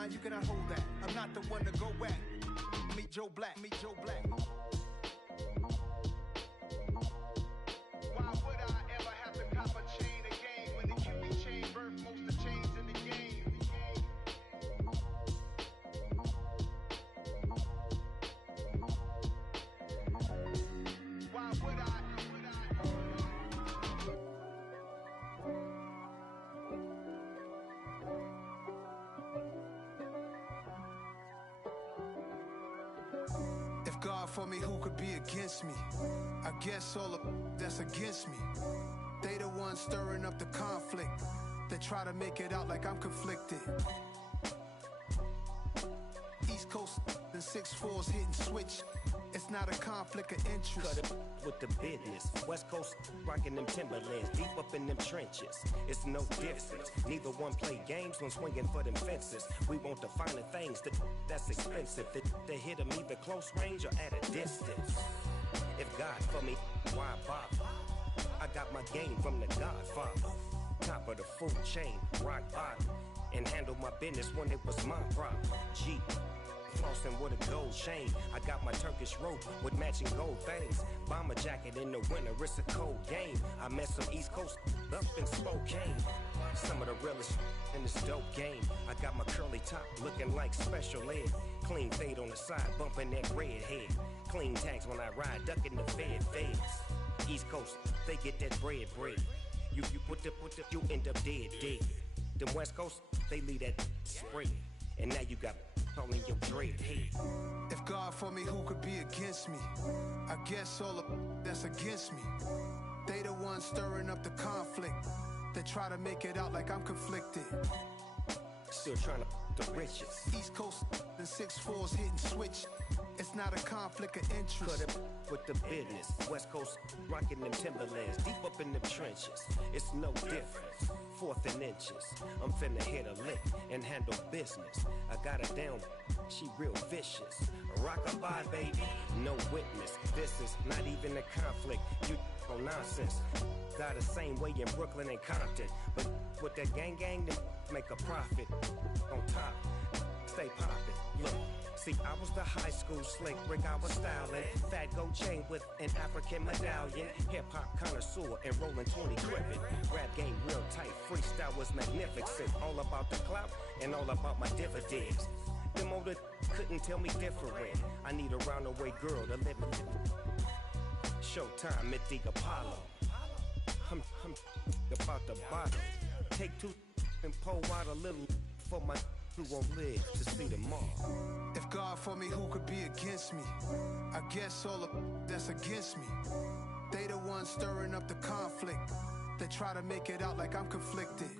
mine, you cannot hold that. I'm not the one to go at. Meet Joe Black, meet Joe Black. Why would I ever have to cop a chain again when the QB chain birth most of the chains in the game? Why would I? If God for me, who could be against me? I guess all of that's against me. They the ones stirring up the conflict. They try to make it out like I'm conflicted. East Coast and 6'4's hitting switch. It's not a conflict of interest. Cut it with the business. West Coast rocking them Timberlands, deep up in them trenches. It's no difference. Neither one play games when swinging for them fences. We want the finer things that's expensive. They hit them either close range or at a distance. If God for me, why bother? I got my game from the Godfather. Top of the food chain, rock bottom. And handle my business when it was my problem. G. Flossing with a gold chain. I got my Turkish rope with matching gold things. Bomber jacket in the winter, it's a cold game. I met some East Coast up in Spokane. Some of the realest in this dope game. I got my curly top looking like special ed. Clean fade on the side, bumping that red head. Clean tags when I ride, ducking the feds. East Coast, they get that bread. You put the, you end up dead. Them West Coast, they leave that spread. And now you got calling your dread head. If God for me, who could be against me? I guess all of that's against me. They the ones stirring up the conflict. They try to make it out like I'm conflicted. Still trying to the riches. East Coast and 6'4's hitting switch. It's not a conflict of interest. Cut it with the business. West Coast rocking them Timberlands, deep up in them trenches. It's no difference. 4th and inches. I'm finna hit a lick and handle business. I got her down, she real vicious. Rockabye, baby, no witness. This is not even a conflict. You on nonsense. Got the same way in Brooklyn and Compton. But with that gang, they make a profit. On top, stay poppin'. Look. See, I was the high school slick Rick, I was styling. Fat gold chain with an African medallion. Hip-hop connoisseur and rolling 20 cribbin'. Rap game real tight, freestyle was magnificent. All about the clout and all about my dividends. Them older couldn't tell me different. I need a roundaway girl to live in. Showtime at the Apollo. I'm about the bottom. Take 2 and pour out a little for my who won't live to see tomorrow. If God for me, who could be against me? I guess all of that's against me. They the ones stirring up the conflict. They try to make it out like I'm conflicted.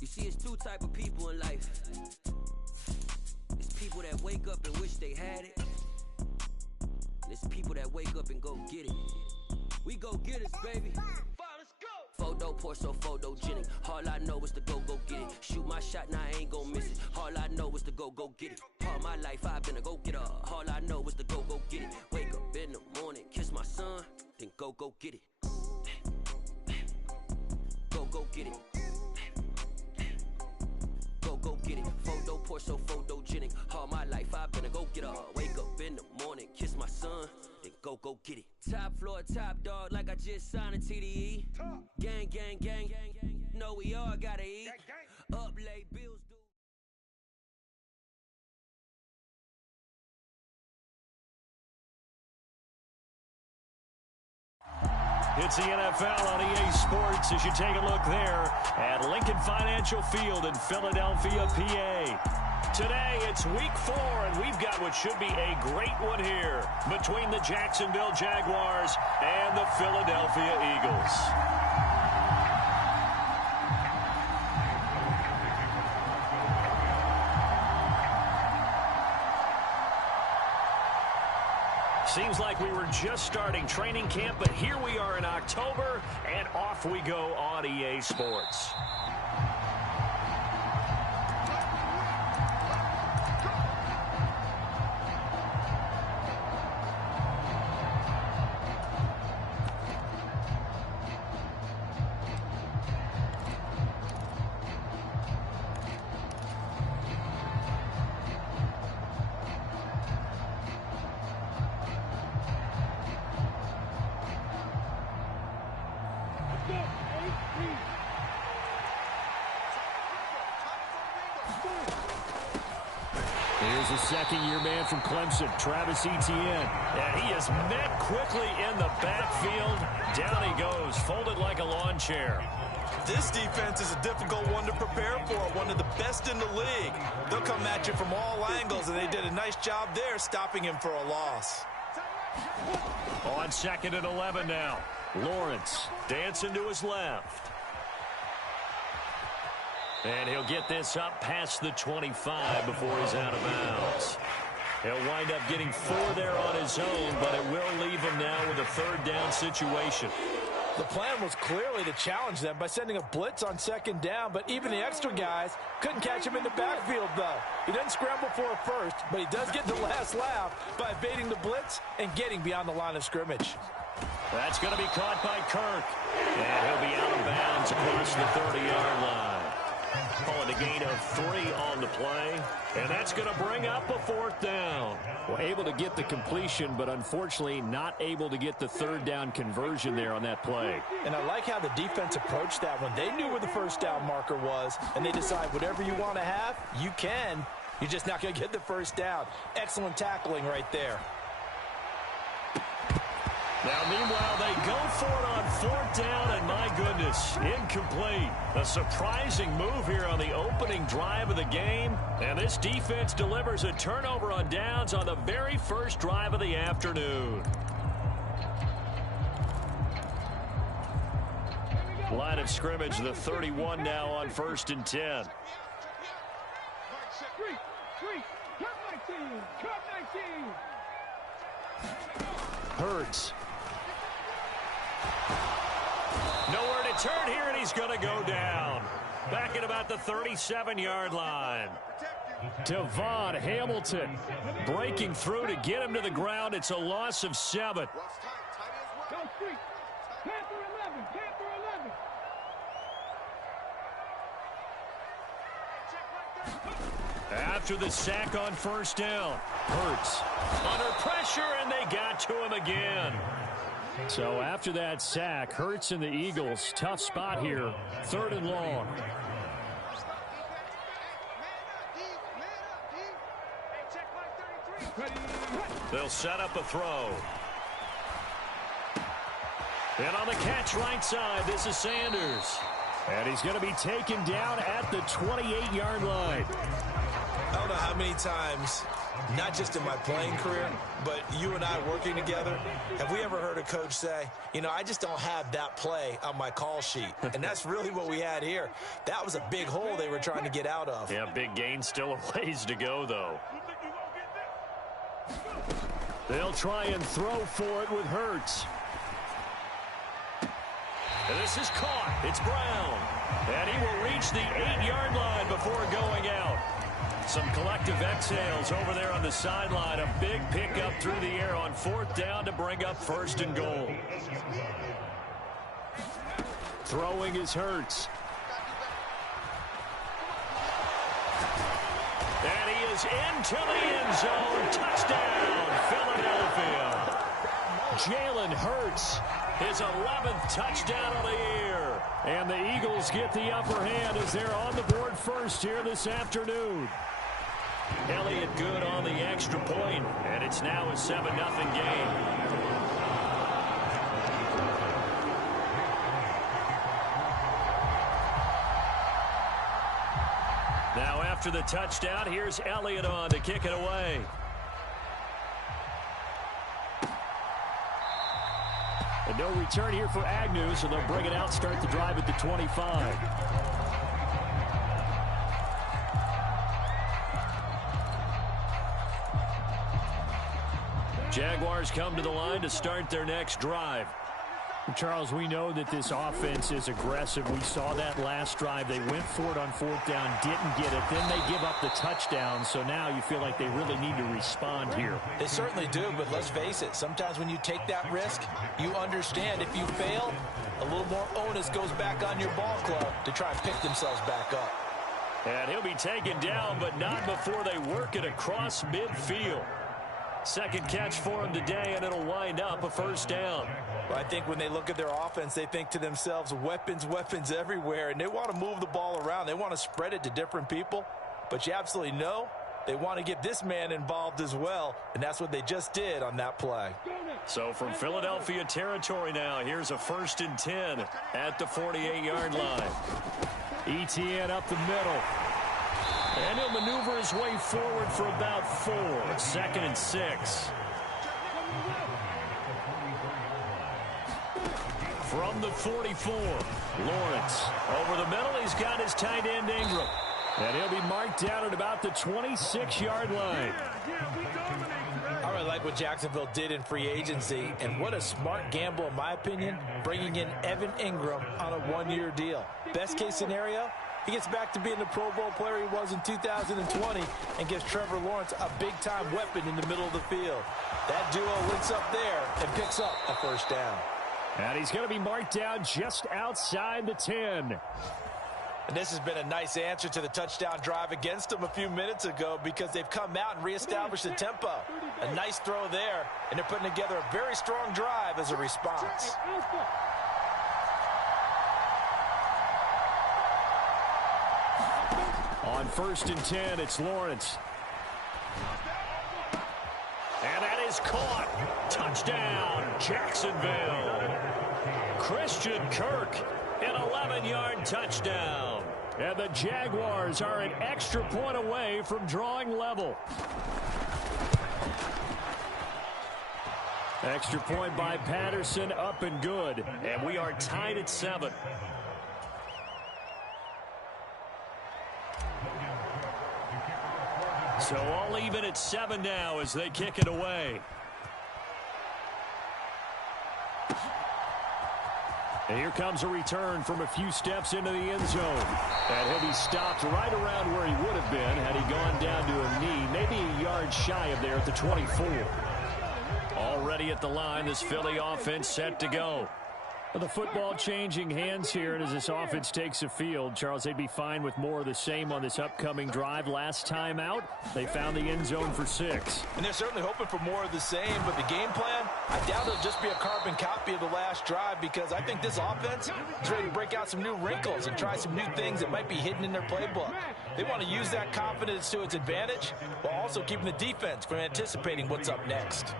You see, it's 2 type of people in life. It's people that wake up and wish they had it. And it's people that wake up and go get it. We go get it, baby. Let's go. Photo pour so photogenic. All I know is to go get it. Shoot my shot, now I ain't gon' miss it. All I know is to go get it. All my life I've been a go-getter. All I know is to go get it. Wake up in the morning, kiss my son, then go get it. Go get it. Go get it. Photo pour so photogenic. All my life I've been a go-getter. Wake up in the morning, kiss my son, then go get it. Top floor, top dog, like I just signed a TDE. Gang. Know we all gotta eat. Up late bills due. It's the NFL on EA Sports as you take a look there at Lincoln Financial Field in Philadelphia, PA. Today, it's week 4, and we've got what should be a great one here between the Jacksonville Jaguars and the Philadelphia Eagles. Seems like we were just starting training camp, but here we are in October, and off we go on EA Sports. Here's a second-year man from Clemson, Travis Etienne. And he is met quickly in the backfield. Down he goes, folded like a lawn chair. This defense is a difficult one to prepare for, one of the best in the league. They'll come at you from all angles, and they did a nice job there stopping him for a loss. On 2nd and 11 now. Lawrence dancing to his left. And he'll get this up past the 25 before he's out of bounds. He'll wind up getting 4 there on his own, but it will leave him now with a 3rd down situation. The plan was clearly to challenge them by sending a blitz on 2nd down, but even the extra guys couldn't catch him in the backfield, though. He didn't scramble for a first, but he does get the last laugh by evading the blitz and getting beyond the line of scrimmage. That's going to be caught by Kirk. And he'll be out of bounds across the 30-yard line. Calling a gain of 3 on the play. And that's going to bring up a 4th down. Well, able to get the completion, but unfortunately not able to get the 3rd down conversion there on that play. And I like how the defense approached that one. They knew where the 1st down marker was, and they decide whatever you want to have, you can. You're just not going to get the 1st down. Excellent tackling right there. Now, meanwhile, they go for it on 4th down, and my goodness, incomplete. A surprising move here on the opening drive of the game, and this defense delivers a turnover on downs on the very first drive of the afternoon. Line of scrimmage, the 31 now on 1st and 10. Hurts. Nowhere to turn here, and he's going to go down. Back at about the 37-yard line. Devon Hamilton breaking through to get him to the ground. It's a loss of 7. After the sack on 1st down, Hurts under pressure, and they got to him again. So after that sack, Hurts and the Eagles, tough spot here, 3rd and long. They'll set up a throw. And on the catch right side, this is Sanders. And he's going to be taken down at the 28-yard line. I don't know how many times, not just in my playing career, but you and I working together, have we ever heard a coach say, you know, I just don't have that play on my call sheet. And that's really what we had here. That was a big hole they were trying to get out of. Yeah, big gain, still a ways to go, though. They'll try and throw for it with Hurts. And this is caught. It's Brown. And he will reach the 8-yard line before going out. Some collective exhales over there on the sideline. A big pickup through the air on 4th down to bring up 1st and goal. Throwing is Hurts. And he is into the end zone. Touchdown, Philadelphia. Jalen Hurts, his 11th touchdown of the year. And the Eagles get the upper hand as they're on the board first here this afternoon. Elliott good on the extra point, and it's now a 7-0 game. Now after the touchdown, here's Elliott on to kick it away. And no return here for Agnew, so they'll bring it out, start the drive at the 25. Jaguars come to the line to start their next drive. Charles, we know that this offense is aggressive. We saw that last drive. They went for it on 4th down, didn't get it. Then they give up the touchdown, so now you feel like they really need to respond here. They certainly do, but let's face it. Sometimes when you take that risk, you understand if you fail, a little more onus goes back on your ball club to try and pick themselves back up. And he'll be taken down, but not before they work it across midfield. Second catch for him today, and it'll wind up a 1st down. Well, I think when they look at their offense, they think to themselves, weapons, weapons everywhere, and they want to move the ball around. They want to spread it to different people, but you absolutely know they want to get this man involved as well, and that's what they just did on that play. So from Philadelphia territory now, here's a 1st and 10 at the 48-yard line. ETN up the middle. And he'll maneuver his way forward for about 4. 2nd and 6. From the 44, Lawrence. Over the middle, he's got his tight end Ingram. And he'll be marked down at about the 26-yard line. I really like what Jacksonville did in free agency, and what a smart gamble, in my opinion, bringing in Evan Ingram on a 1-year deal. Best case scenario, he gets back to being the Pro Bowl player he was in 2020 and gives Trevor Lawrence a big-time weapon in the middle of the field. That duo links up there and picks up a 1st down. And he's going to be marked down just outside the 10. And this has been a nice answer to the touchdown drive against them a few minutes ago, because they've come out and reestablished the tempo. A nice throw there, and they're putting together a very strong drive as a response. On 1st and 10, it's Lawrence. And that is caught. Touchdown, Jacksonville. Christian Kirk, an 11-yard touchdown. And the Jaguars are an extra point away from drawing level. Extra point by Patterson, up and good. And we are tied at 7. So all even at 7 now as they kick it away. And here comes a return from a few steps into the end zone. And he'll be stopped right around where he would have been had he gone down to a knee, maybe a yard shy of there at the 24. Already at the line, this Philly offense set to go. Well, the football changing hands here, and as this offense takes the field, Charles, they'd be fine with more of the same on this upcoming drive. Last time out, they found the end zone for 6. And they're certainly hoping for more of the same, but the game plan, I doubt it'll just be a carbon copy of the last drive, because I think this offense is ready to break out some new wrinkles and try some new things that might be hidden in their playbook. They want to use that confidence to its advantage while also keeping the defense from anticipating what's up next.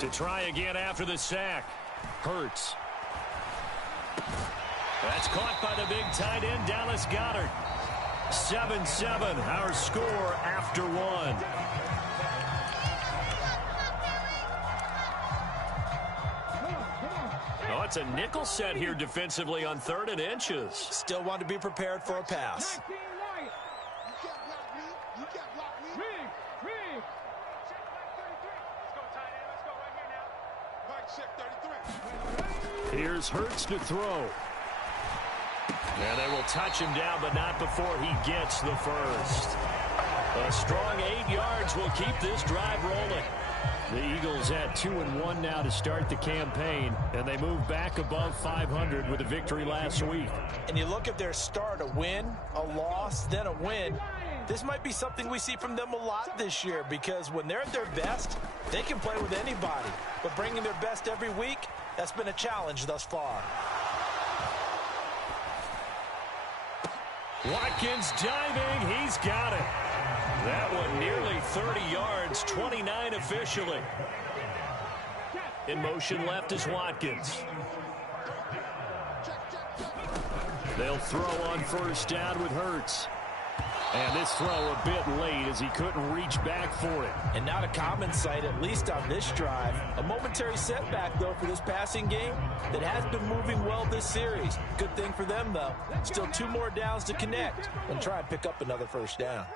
To try again after the sack. Hurts. That's caught by the big tight end, Dallas Goedert. 7-7, our score after 1. Oh, it's a nickel set here defensively on 3rd and inches. Still want to be prepared for a pass. Here's Hurts to throw. And they will touch him down, but not before he gets the first. A strong 8 yards will keep this drive rolling. The Eagles at 2-1 now to start the campaign, and they move back above 500 with a victory last week. And you look at their start, a win, a loss, then a win. This might be something we see from them a lot this year, because when they're at their best, they can play with anybody. But bringing their best every week, that's been a challenge thus far. Watkins diving. He's got it. That one nearly 30 yards, 29 officially. In motion left is Watkins. They'll throw on 1st down with Hurts. And this throw a bit late as he couldn't reach back for it. And not a common sight, at least on this drive. A momentary setback, though, for this passing game that has been moving well this series. Good thing for them, though. Still 2 more downs to connect and try and pick up another 1st down.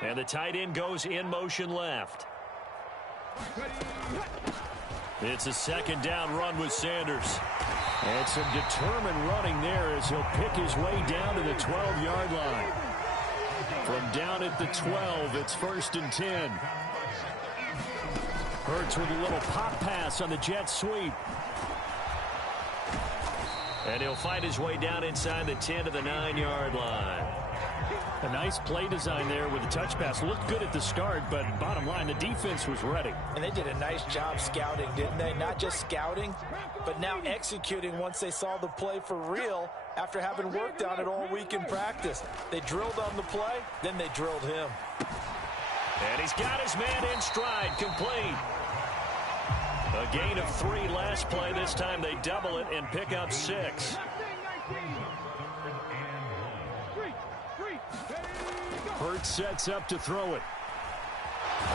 And the tight end goes in motion left. It's a 2nd down run with Sanders. And some determined running there as he'll pick his way down to the 12-yard line. From down at the 12, it's 1st and 10. Hurts with a little pop pass on the jet sweep. And he'll fight his way down inside the 10 to the 9-yard line. A nice play design there with the touch pass. Looked good at the start, but bottom line, the defense was ready. And they did a nice job scouting, didn't they? Not just scouting, but now executing once they saw the play for real after having worked on it all week in practice. They drilled on the play, then they drilled him. And he's got his man in stride, complete. A gain of 3 last play. This time they double it and pick up 6. Hurts sets up to throw it.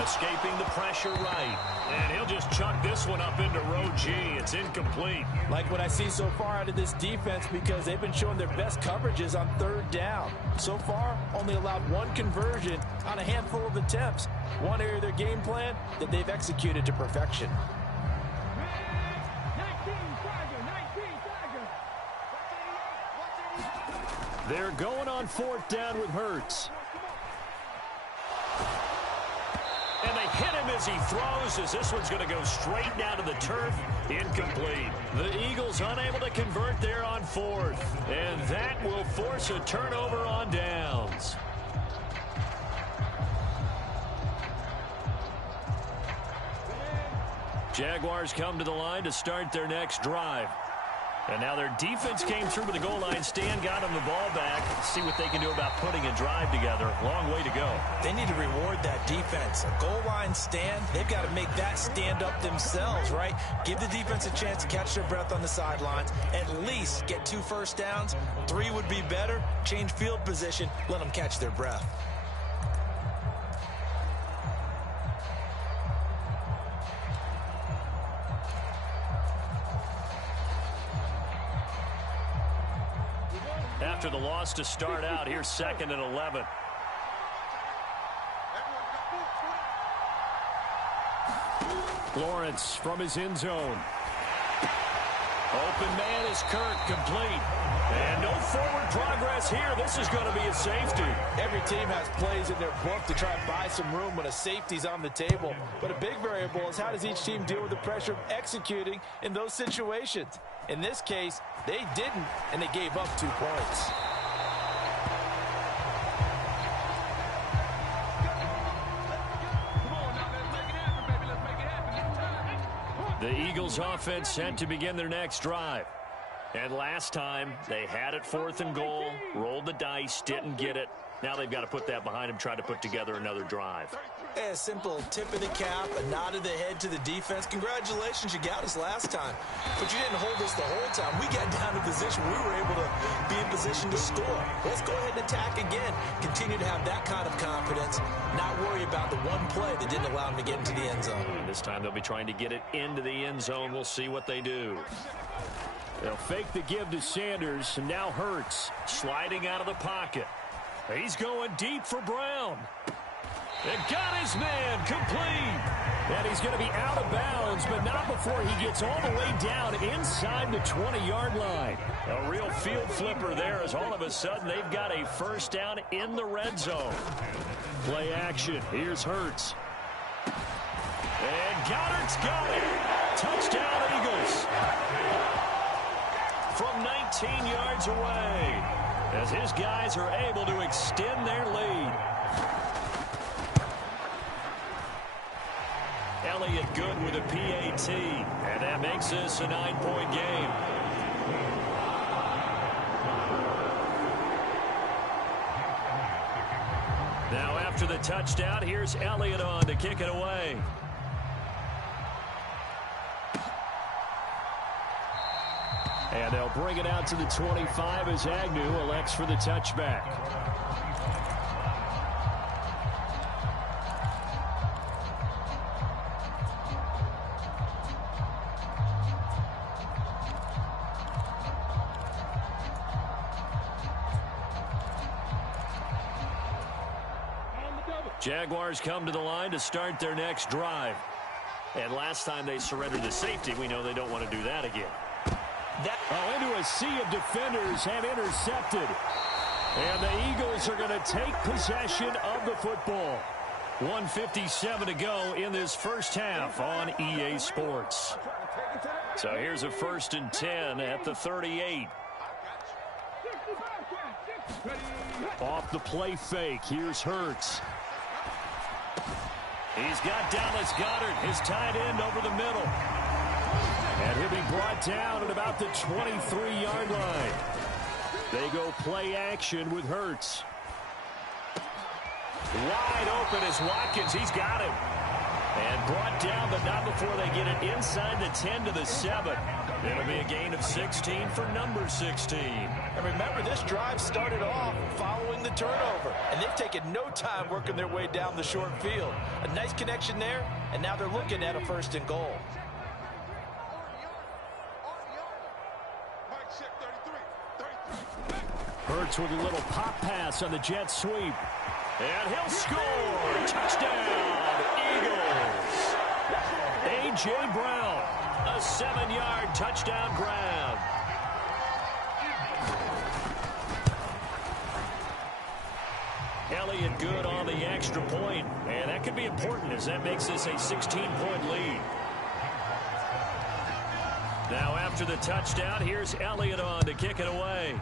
Escaping the pressure right. And he'll just chuck this one up into row G. It's incomplete. Like what I see so far out of this defense, because they've been showing their best coverages on 3rd down. So far, only allowed 1 conversion on a handful of attempts. One area of their game plan that they've executed to perfection. They're going on 4th down with Hurts. And they hit him as he throws, as this one's going to go straight down to the turf. Incomplete. The Eagles unable to convert there on 4th. And that will force a turnover on downs. Jaguars come to the line to start their next drive. And now their defense came through with the goal line stand, got them the ball back. See what they can do about putting a drive together. Long way to go. They need to reward that defense. A goal line stand, they've got to make that stand up themselves, right? Give the defense a chance to catch their breath on the sidelines. At least get 2 first downs. 3 would be better. Change field position. Let them catch their breath. After the loss to start out, here's 2nd and 11. Lawrence from his end zone. Open man is Kirk, complete. And no forward progress here. This is going to be a safety. Every team has plays in their book to try and buy some room when a safety's on the table. But a big variable is how does each team deal with the pressure of executing in those situations. In this case, they didn't, and they gave up 2 points. The Eagles offense set to begin their next drive. And last time, they had it 4th and goal, rolled the dice, didn't get it. Now they've got to put that behind them, try to put together another drive. A simple tip of the cap, a nod of the head to the defense. Congratulations, you got us last time. But you didn't hold us the whole time. We got down to position. We were able to be in position to score. Let's go ahead and attack again. Continue to have that kind of confidence. Not worry about the one play that didn't allow them to get into the end zone. And this time they'll be trying to get it into the end zone. We'll see what they do. They'll fake the give to Sanders, and now Hurts Sliding out of the pocket. He's going deep for Brown. And got his man complete. And he's going to be out of bounds, but not before he gets all the way down inside the 20-yard line. A real field flipper there, as all of a sudden they've got a first down in the red zone. Play action. Here's Hurts. And Goddard's got it. Touchdown, Eagles. From 19 yards away, as his guys are able to extend their lead. Elliott good with a PAT, and that makes this a 9-point game. Now after the touchdown, here's Elliott on to kick it away. And they'll bring it out to the 25 as Agnew elects for the touchback. Jaguars come to the line to start their next drive. And last time they surrendered the safety, we know they don't want to do that again. Into a sea of defenders and intercepted. And the Eagles are going to take possession of the football. 1:57 to go in this first half on EA Sports. So here's a 1st and 10 at the 38. Off the play fake, here's Hurts. He's got Dallas Goedert, his tight end, over the middle. And he'll be brought down at about the 23-yard line. They go play action with Hurts. Wide open is Watkins. He's got him. And brought down, but not before they get it inside the 10 to the 7. It'll be a gain of 16 for number 16. And remember, this drive started off following the turnover, and they've taken no time working their way down the short field. A nice connection there, and now they're looking at a 1st and goal. Hurts with a little pop pass on the jet sweep. And he'll score! Touchdown, Eagles! A.J. Brown, a 7-yard touchdown grab. Elliott good on the extra point, and that could be important as that makes this a 16-point lead. Now after the touchdown, here's Elliott on to kick it away.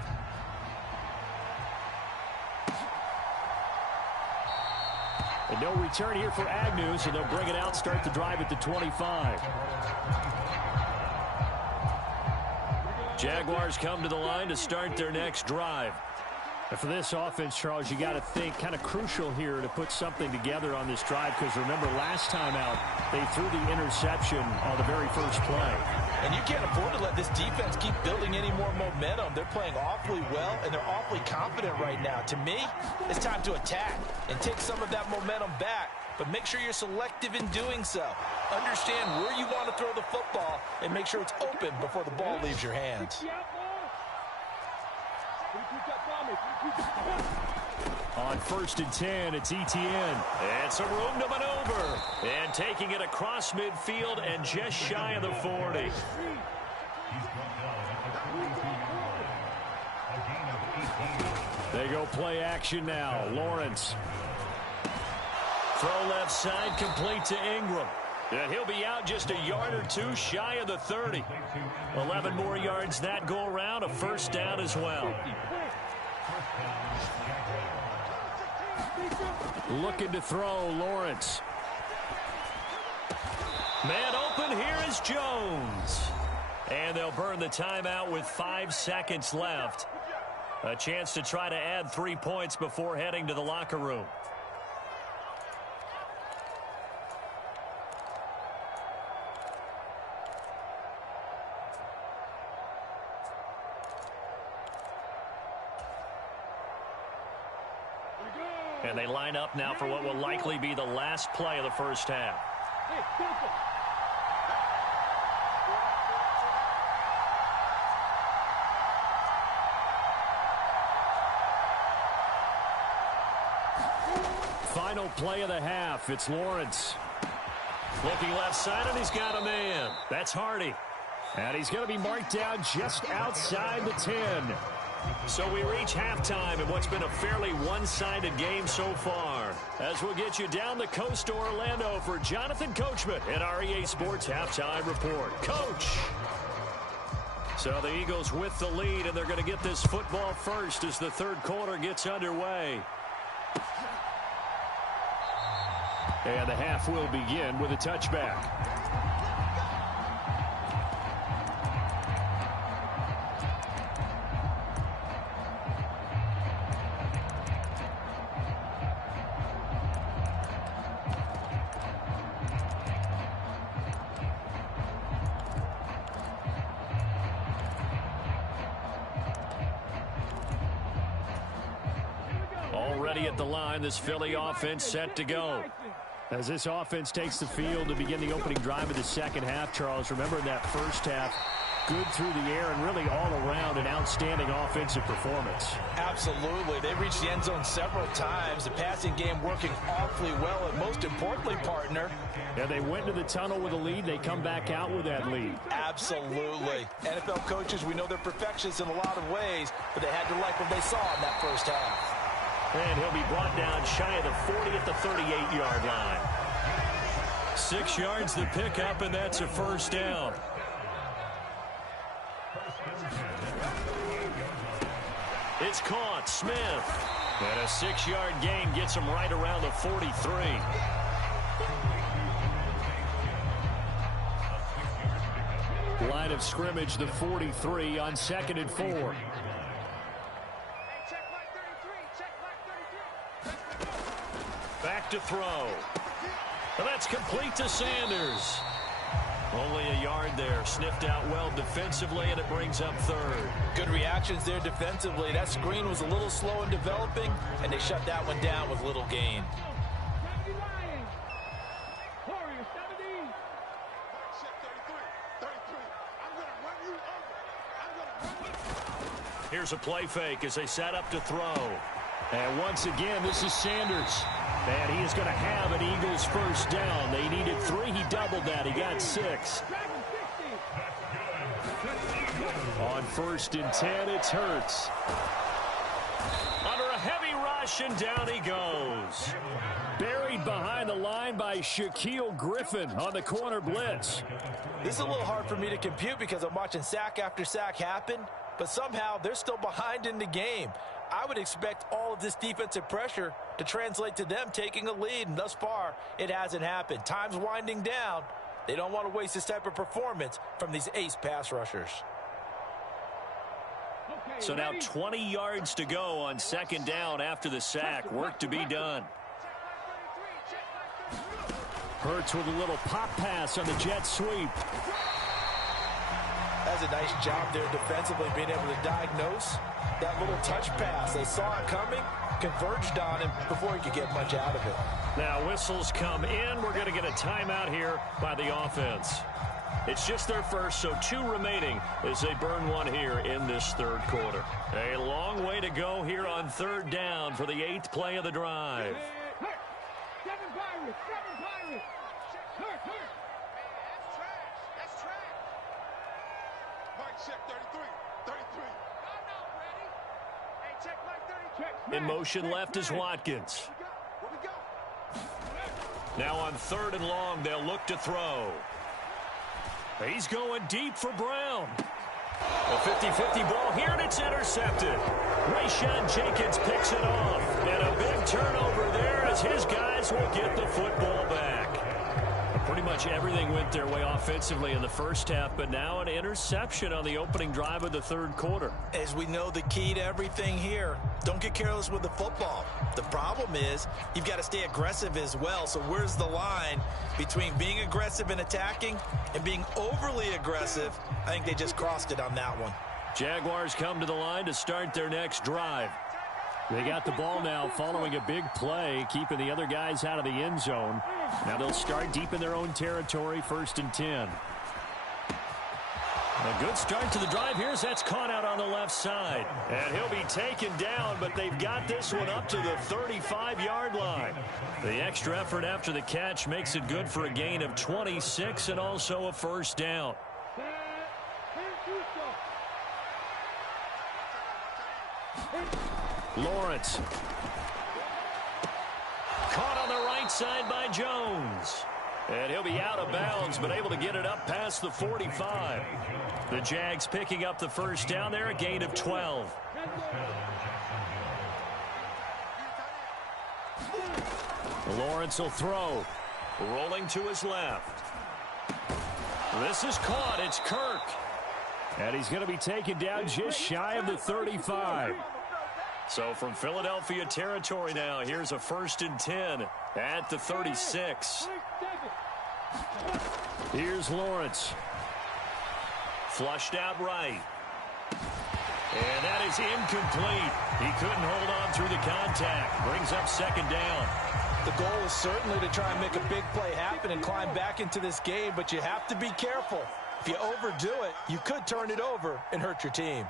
And no return here for Agnew, so they'll bring it out, start the drive at the 25. Jaguars come to the line to start their next drive. And for this offense, Charles, you got to think kind of crucial here to put something together on this drive, because remember last time out they threw the interception on the very first play. And you can't afford to let this defense keep building any more momentum. They're playing awfully well, and they're awfully confident right now. To me, it's time to attack and take some of that momentum back, but make sure you're selective in doing so. Understand where you want to throw the football and make sure it's open before the ball leaves your hands. On 1st and 10, it's Etienne. And some room to maneuver. And taking it across midfield and just shy of the 40. They go play action now. Lawrence. Throw left side, complete to Ingram. And he'll be out just a yard or two shy of the 30. 11 more yards that go around, a 1st down as well. Looking to throw, Lawrence. Man open, here is Jones. And they'll burn the timeout with 5 seconds left. A chance to try to add 3 points before heading to the locker room. And they line up now for what will likely be the last play of the first half. Final play of the half. It's Lawrence. Looking left side, and he's got a man. That's Hardy. And he's going to be marked down just outside the 10. So we reach halftime in what's been a fairly one-sided game so far. As we'll get you down the coast to Orlando for Jonathan Coachman at our EA Sports Halftime Report. Coach! So the Eagles with the lead, and they're going to get this football first as the 3rd quarter gets underway. And the half will begin with a touchback. Already at the line, this Philly offense set to go. As this offense takes the field to begin the opening drive of the second half, Charles, remember in that first half, good through the air and really all around an outstanding offensive performance. Absolutely. They reached the end zone several times. The passing game working awfully well, and most importantly, partner. Yeah, they went to the tunnel with a lead. They come back out with that lead. Absolutely. NFL coaches, we know they're perfectionists in a lot of ways, but they had to like what they saw in that first half. And he'll be brought down shy of the 40 at the 38-yard line. 6 yards the pickup, and that's a 1st down. It's caught. Smith. And a 6-yard gain gets him right around the 43. Line of scrimmage, the 43 on 2nd and 4. Back to throw. And that's complete to Sanders. Only a yard there. Sniffed out well defensively, and it brings up 3rd. Good reactions there defensively. That screen was a little slow in developing, and they shut that one down with little gain. Here's a play fake as they set up to throw. And once again, this is Sanders. And he is going to have an Eagles first down. They needed 3. He doubled that. He got 6. On 1st and 10, it's Hurts. Under a heavy rush, and down he goes. Buried behind the line by Shaquille Griffin on the corner blitz. This is a little hard for me to compute because I'm watching sack after sack happen, but somehow they're still behind in the game. I would expect all of this defensive pressure to translate to them taking a lead, and thus far, it hasn't happened. Time's winding down. They don't want to waste this type of performance from these ace pass rushers. So now 20 yards to go on 2nd down after the sack. Work to be done. Hurts with a little pop pass on the jet sweep. That's a nice job there defensively, being able to diagnose that little touch pass. They saw it coming, converged on him before he could get much out of it. Now whistles come in. We're going to get a timeout here by the offense. It's just their first, so 2 remaining as they burn one here in this 3rd quarter. A long way to go here on 3rd down for the 8th play of the drive. In motion left is Watkins. Now on 3rd and long, they'll look to throw. He's going deep for Brown. A 50-50 ball here, and it's intercepted. Rayshawn Jenkins picks it off. And a big turnover there as his guys will get the football back. Pretty much everything went their way offensively in the first half, but now an interception on the opening drive of the 3rd quarter. As we know, the key to everything here, don't get careless with the football. The problem is you've got to stay aggressive as well. So where's the line between being aggressive and attacking and being overly aggressive? I think they just crossed it on that one. Jaguars come to the line to start their next drive. They got the ball now following a big play, keeping the other guys out of the end zone. Now they'll start deep in their own territory, 1st and 10. A good start to the drive here as that's caught out on the left side. And he'll be taken down, but they've got this one up to the 35-yard line. The extra effort after the catch makes it good for a gain of 26 and also a first down. Lawrence. Caught on the right side by Jones. And he'll be out of bounds, but able to get it up past the 45. The Jags picking up the first down there, a gain of 12. Lawrence will throw. Rolling to his left. This is caught. It's Kirk. And he's going to be taken down just shy of the 35. So from Philadelphia territory now, here's a 1st and 10 at the 36. Here's Lawrence. Flushed out right. And that is incomplete. He couldn't hold on through the contact. Brings up 2nd down. The goal is certainly to try and make a big play happen and climb back into this game, but you have to be careful. If you overdo it, you could turn it over and hurt your team.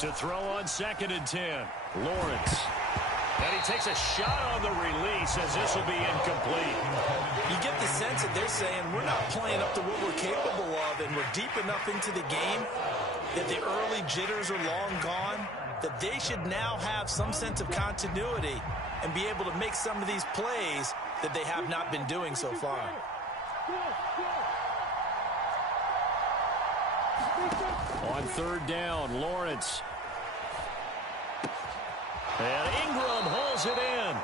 To throw on 2nd and 10. Lawrence. And he takes a shot on the release as this will be incomplete. You get the sense that they're saying we're not playing up to what we're capable of, and we're deep enough into the game that the early jitters are long gone, that they should now have some sense of continuity and be able to make some of these plays that they have not been doing so far. On third down, Lawrence. And Ingram hauls it in.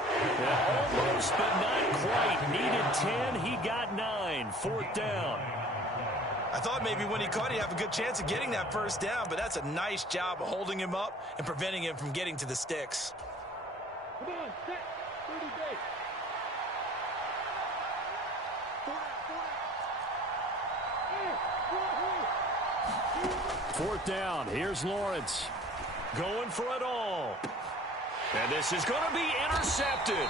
Almost, but not quite. Needed 10. He got 9. Fourth down. I thought maybe when he caught it, he'd have a good chance of getting that first down, but that's a nice job of holding him up and preventing him from getting to the sticks. Come on, set. 30 days. Fourth down. Here's Lawrence. Going for it all. And this is going to be intercepted.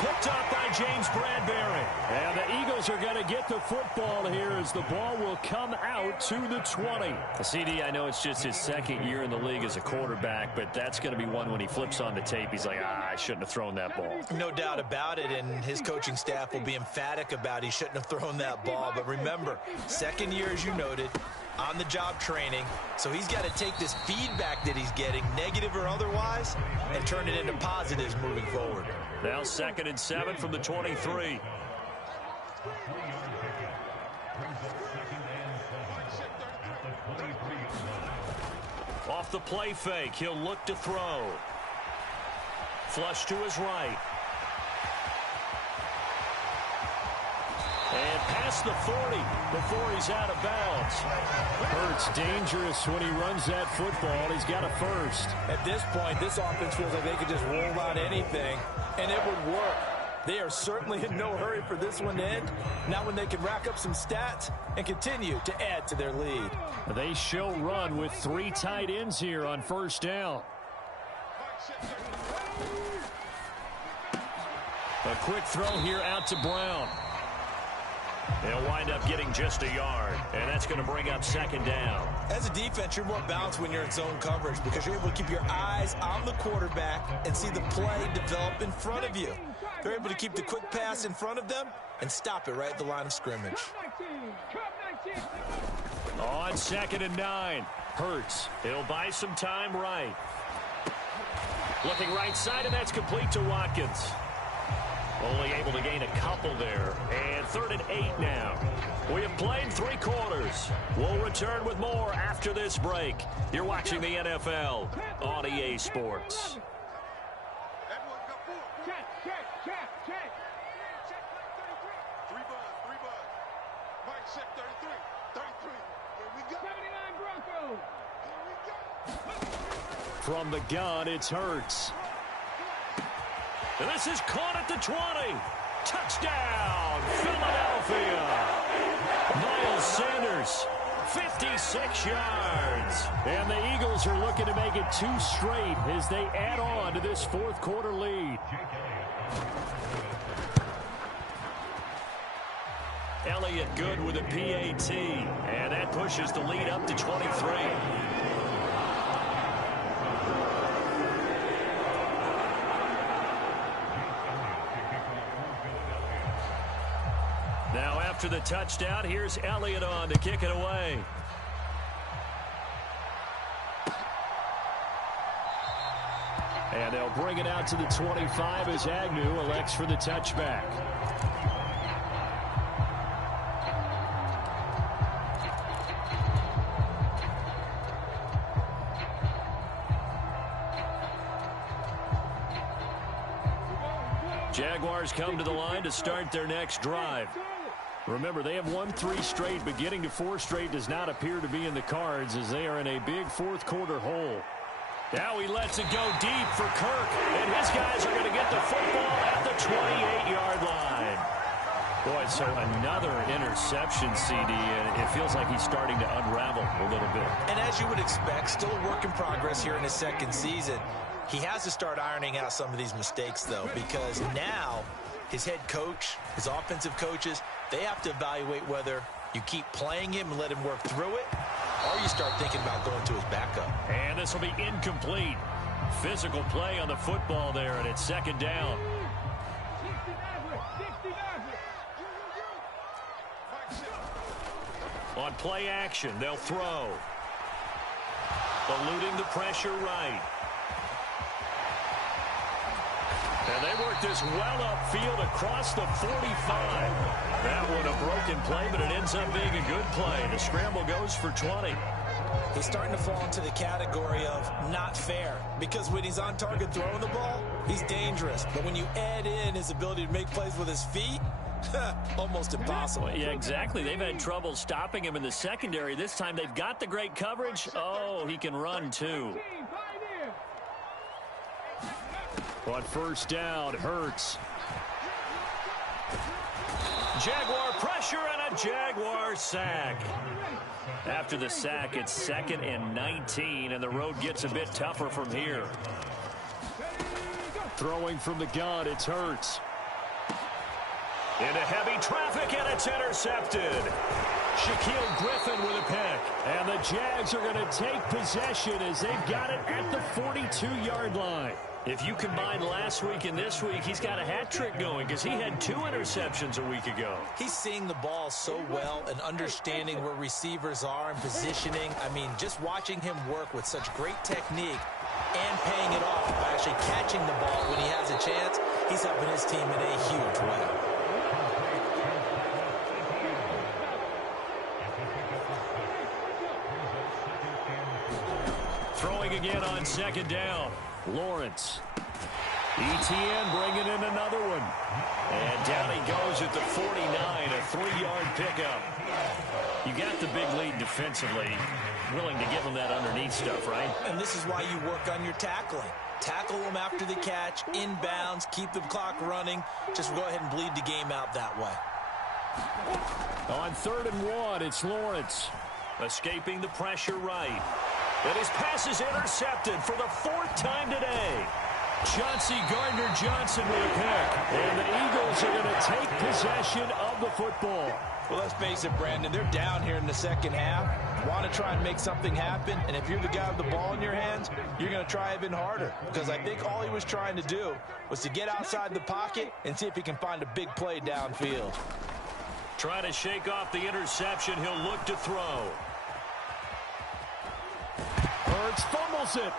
Picked up by James Bradbury. And the Eagles are going to get the football here as the ball will come out to the 20. CD, I know it's just his second year in the league as a quarterback, but that's going to be one when he flips on the tape. He's like, I shouldn't have thrown that ball. No doubt about it, and his coaching staff will be emphatic about he shouldn't have thrown that ball. But remember, second year, as you noted, on-the-job training, so he's got to take this feedback that he's getting, negative or otherwise, and turn it into positives moving forward. Now 2nd and 7 from the 23. Off the play fake, he'll look to throw. Flush to his right. And past the 40 before he's out of bounds. Hurts dangerous when he runs that football. He's got a first. At this point, this offense feels like they could just roll out anything, and it would work. They are certainly in no hurry for this one to end. Now when they can rack up some stats and continue to add to their lead. They show run with 3 tight ends here on first down. A quick throw here out to Brown. They'll wind up getting just a yard, and that's going to bring up 2nd down. As a defense, you're more balanced when you're in zone coverage because you're able to keep your eyes on the quarterback and see the play develop in front of you. They're able to keep the quick pass in front of them and stop it right at the line of scrimmage. On 2nd and 9, Hurts. He'll buy some time right. Looking right side, and that's complete to Watkins. Only able to gain a couple there. And 3rd and 8 now. We have played 3 quarters. We'll return with more after this break. You're watching the NFL on EA Sports. From the gun, it's Hurts. And this is caught at the 20. Touchdown, Philadelphia. Miles Sanders, 56 yards. And the Eagles are looking to make it 2 straight as they add on to this 4th quarter lead. Elliott good with a PAT. And that pushes the lead up to 23. Now after the touchdown, here's Elliott on to kick it away. And they'll bring it out to the 25 as Agnew elects for the touchback. Jaguars come to the line to start their next drive. Remember, they have won 3 straight, but getting to 4 straight does not appear to be in the cards as they are in a big 4th quarter hole. Now he lets it go deep for Kirk, and his guys are going to get the football at the 28-yard line. Boy, so another interception, CD, and it feels like he's starting to unravel a little bit. And as you would expect, still a work in progress here in his 2nd season. He has to start ironing out some of these mistakes, though, because now his head coach, his offensive coaches, they have to evaluate whether you keep playing him and let him work through it, or you start thinking about going to his backup. And this will be incomplete. Physical play on the football there, and it's 2nd down. On play action, they'll throw. Eluding the pressure right. And they work this well upfield across the 45. That one a broken play, but it ends up being a good play. The scramble goes for 20. He's starting to fall into the category of not fair, because when he's on target throwing the ball, he's dangerous. But when you add in his ability to make plays with his feet, almost impossible. Well, yeah, exactly. They've had trouble stopping him in the secondary. This time they've got the great coverage. Oh, he can run too. On first down, Hurts. Jaguar pressure and a Jaguar sack. After the sack, it's 2nd and 19, and the road gets a bit tougher from here. Throwing from the gun, it's Hurts. Into heavy traffic, and it's intercepted. Shaquille Griffin with a pick. And the Jags are going to take possession as they've got it at the 42-yard line. If you combine last week and this week, he's got a hat trick going because he had 2 interceptions a week ago. He's seeing the ball so well and understanding where receivers are and positioning. I mean, just watching him work with such great technique and paying it off by actually catching the ball when he has a chance, he's helping his team in a huge way. Throwing again on 2nd down. Lawrence. ETN bringing in another one. And down he goes at the 49, a 3-yard pickup. You got the big lead defensively. Willing to give him that underneath stuff, right? And this is why you work on your tackling. Tackle them after the catch, inbounds, keep the clock running. Just go ahead and bleed the game out that way. On 3rd and 1, it's Lawrence. Escaping the pressure right. And his pass is intercepted for the 4th time today. Chauncey Gardner-Johnson with a pick. And the Eagles are going to take possession of the football. Well, let's face it, Brandon. They're down here in the second half. Want to try and make something happen. And if you're the guy with the ball in your hands, you're going to try even harder. Because I think all he was trying to do was to get outside the pocket and see if he can find a big play downfield. Trying to shake off the interception. He'll look to throw. Hurts fumbles it.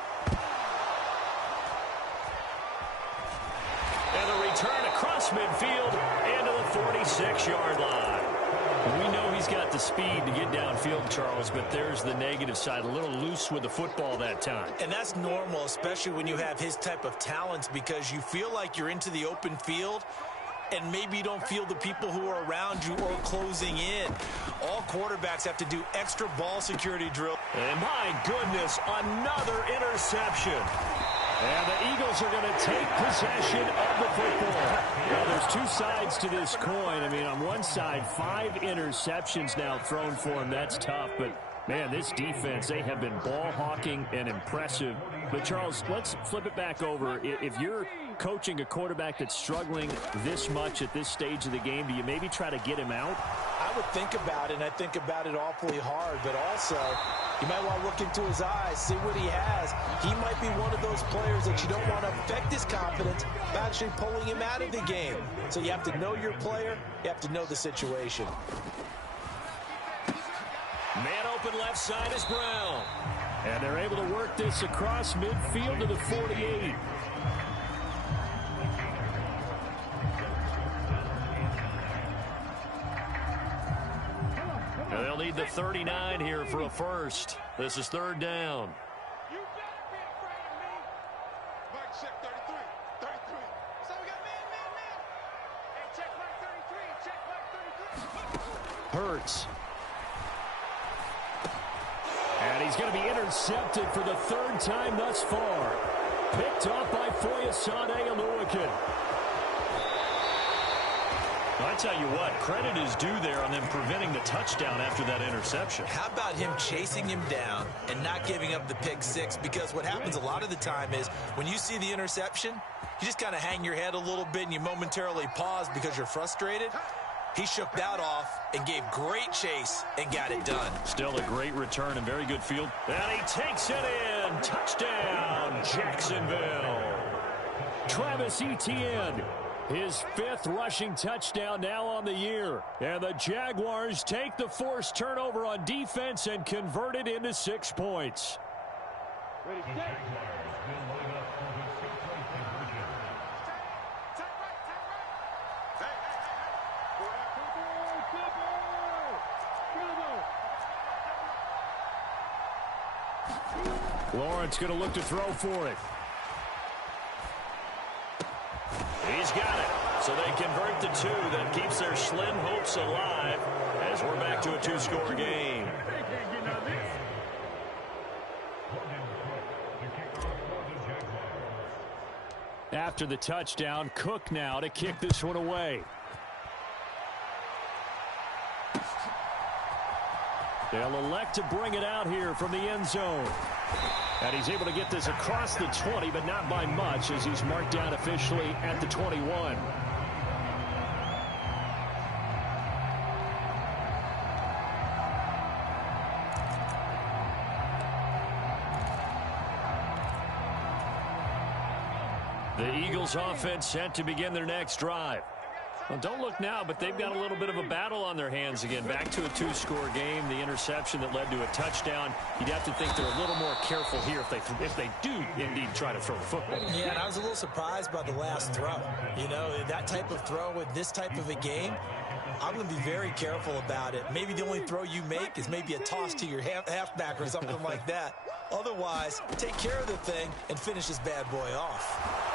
And a return across midfield into the 46-yard line. We know he's got the speed to get downfield, Charles, but there's the negative side. A little loose with the football that time. And that's normal, especially when you have his type of talents, because you feel like you're into the open field and maybe you don't feel the people who are around you or closing in. All quarterbacks have to do extra ball security drill. And my goodness, another interception. And the Eagles are going to take possession of the football. Well, there's 2 sides to this coin. I mean, on one side, 5 interceptions now thrown for him. That's tough, but man, this defense, they have been ball hawking and impressive. But, Charles, let's flip it back over. If you're coaching a quarterback that's struggling this much at this stage of the game, do you maybe try to get him out? I would think about it, and I think about it awfully hard. But also, you might want to look into his eyes, see what he has. He might be one of those players that you don't want to affect his confidence by actually pulling him out of the game. So you have to know your player. You have to know the situation. Man open left side is Brown. And they're able to work this across midfield to the 48. And they'll need the 39 here for a first. This is 3rd down. You better be afraid of me. Mike, check 33. 33. So we got man. Hey, check Mike 33. Check Mike 33. Hurts. And he's going to be intercepted for the 3rd time thus far. Picked off by Foyesade Oluwakin. I tell you what, credit is due there on them preventing the touchdown after that interception. How about him chasing him down and not giving up the pick 6? Because what happens a lot of the time is when you see the interception, you just kind of hang your head a little bit and you momentarily pause because you're frustrated. He shook that off and gave great chase and got it done. Still a great return and very good field. And he takes it in. Touchdown, Jacksonville. Travis Etienne, his 5th rushing touchdown now on the year. And the Jaguars take the forced turnover on defense and convert it into 6 points. Ready, set. Lawrence going to look to throw for it. He's got it. So they convert the 2. That keeps their slim hopes alive as we're back to a 2-score game. After the touchdown, Cook now to kick this one away. They'll elect to bring it out here from the end zone. And he's able to get this across the 20, but not by much, as he's marked down officially at the 21. The Eagles offense set to begin their next drive. Well, don't look now, but they've got a little bit of a battle on their hands again. Back to a 2-score game. The interception that led to a touchdown. You'd have to think they're a little more careful here if they do indeed try to throw the football. Yeah, and I was a little surprised by the last throw. You know, that type of throw with this type of a game, I'm going to be very careful about it. Maybe the only throw you make is maybe a toss to your halfback or something like that. Otherwise, take care of the thing and finish this bad boy off.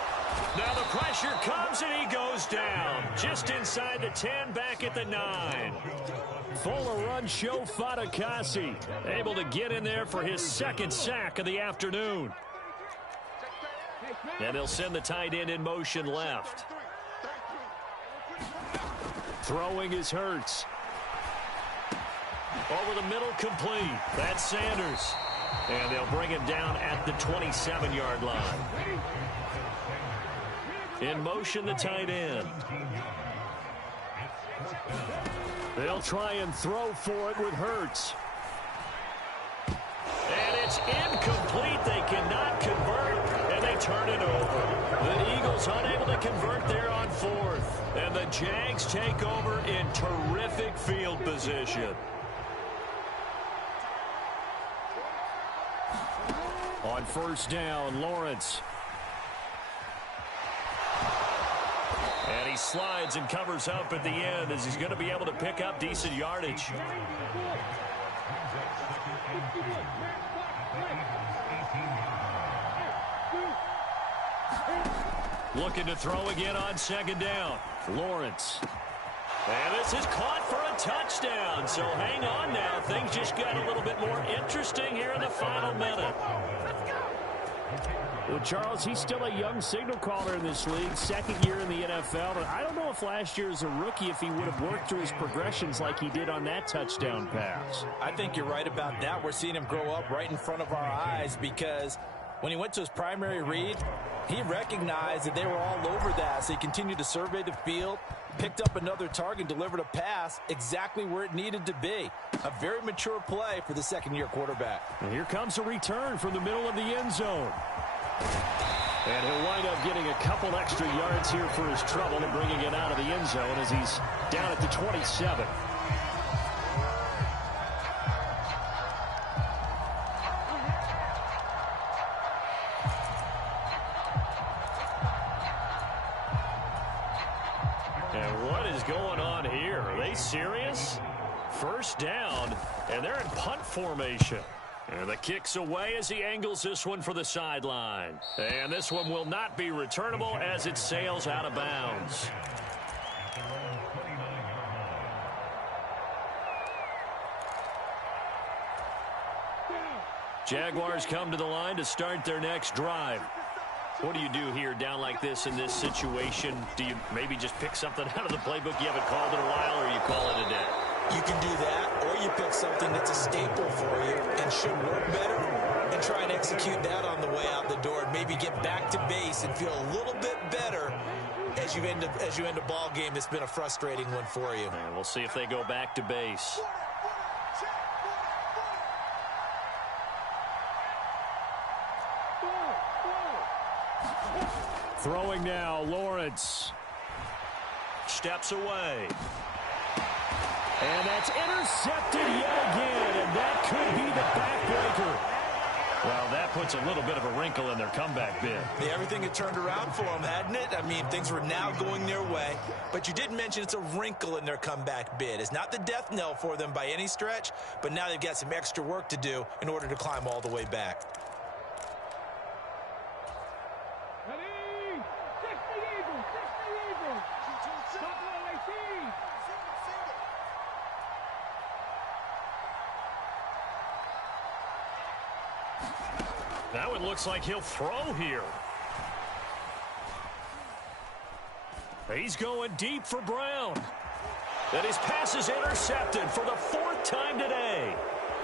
Now the pressure comes and he goes down. Just inside the 10, back at the 9. Full run show Fatukasi. Able to get in there for his second sack of the afternoon. And they'll send the tight end in motion left. Throwing is Hurts. Over the middle, complete. That's Sanders. And they'll bring him down at the 27-yard line. In motion, the tight end. They'll try and throw for it with Hurts. And it's incomplete. They cannot convert, and they turn it over. The Eagles unable to convert there on 4th. And the Jags take over in terrific field position. On first down, Lawrence. And he slides and covers up at the end as he's going to be able to pick up decent yardage. Looking to throw again on second down. Lawrence. And this is caught for a touchdown. So hang on now. Things just got a little bit more interesting here in the final minute. Well, Charles, he's still a young signal caller in this league, second year in the NFL, but I don't know if last year as a rookie if he would have worked through his progressions like he did on that touchdown pass. I think you're right about that. We're seeing him grow up right in front of our eyes because when he went to his primary read, he recognized that they were all over that, so he continued to survey the field, picked up another target, delivered a pass exactly where it needed to be. A very mature play for the second-year quarterback. And here comes a return from the middle of the end zone. And he'll wind up getting a couple extra yards here for his trouble and bringing it out of the end zone as he's down at the 27. And what is going on here? Are they serious? First down, and they're in punt formation. And the kick's away as he angles this one for the sideline. And this one will not be returnable as it sails out of bounds. Jaguars come to the line to start their next drive. What do you do here down like this in this situation? Do you maybe just pick something out of the playbook you haven't called in a while, or you call it a day? You can do that, or you pick something that's a staple for you and should work better and try and execute that on the way out the door and maybe get back to base and feel a little bit better as you end a ball game that's been a frustrating one for you. And we'll see if they go back to base. Throwing now, Lawrence. Steps away. And that's intercepted yet again, and that could be the backbreaker. Well, that puts puts a little bit of a wrinkle in their comeback bid. Yeah, everything had turned around for them, hadn't it? I mean, things were now going their way. But you did mention it's a wrinkle in their comeback bid. It's not the death knell for them by any stretch, but now they've got some extra work to do in order to climb all the way back. Now it looks like he'll throw here. He's going deep for Brown. And his pass is intercepted for the 4th time today.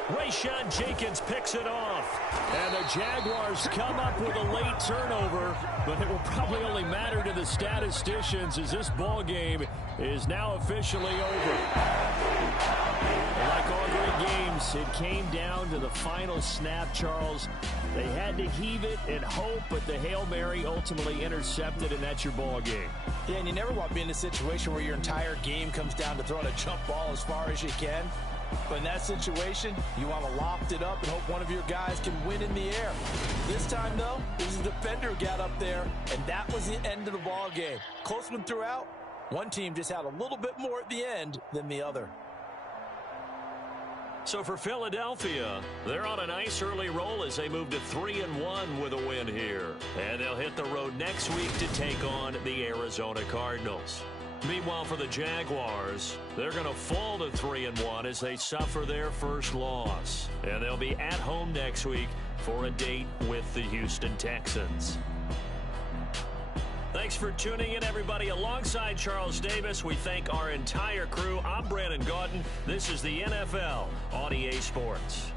Rayshawn Jenkins picks it off. And the Jaguars come up with a late turnover, but it will probably only matter to the statisticians as this ball game is now officially over. Like all great games, it came down to the final snap, Charles. They had to heave it and hope, but the Hail Mary ultimately intercepted, and that's your ball game. Yeah, and you never want to be in a situation where your entire game comes down to throwing a jump ball as far as you can. But in that situation, you want to loft it up and hope one of your guys can win in the air. This time, though, it was the defender who got up there, and that was the end of the ball game. Close one throughout. One team just had a little bit more at the end than the other. So for Philadelphia, they're on a nice early roll as they move to 3-1 with a win here. And they'll hit the road next week to take on the Arizona Cardinals. Meanwhile, for the Jaguars, they're going to fall to 3-1 as they suffer their first loss. And they'll be at home next week for a date with the Houston Texans. Thanks for tuning in, everybody. Alongside Charles Davis, we thank our entire crew. I'm Brandon Gaudin. This is the NFL on EA Sports.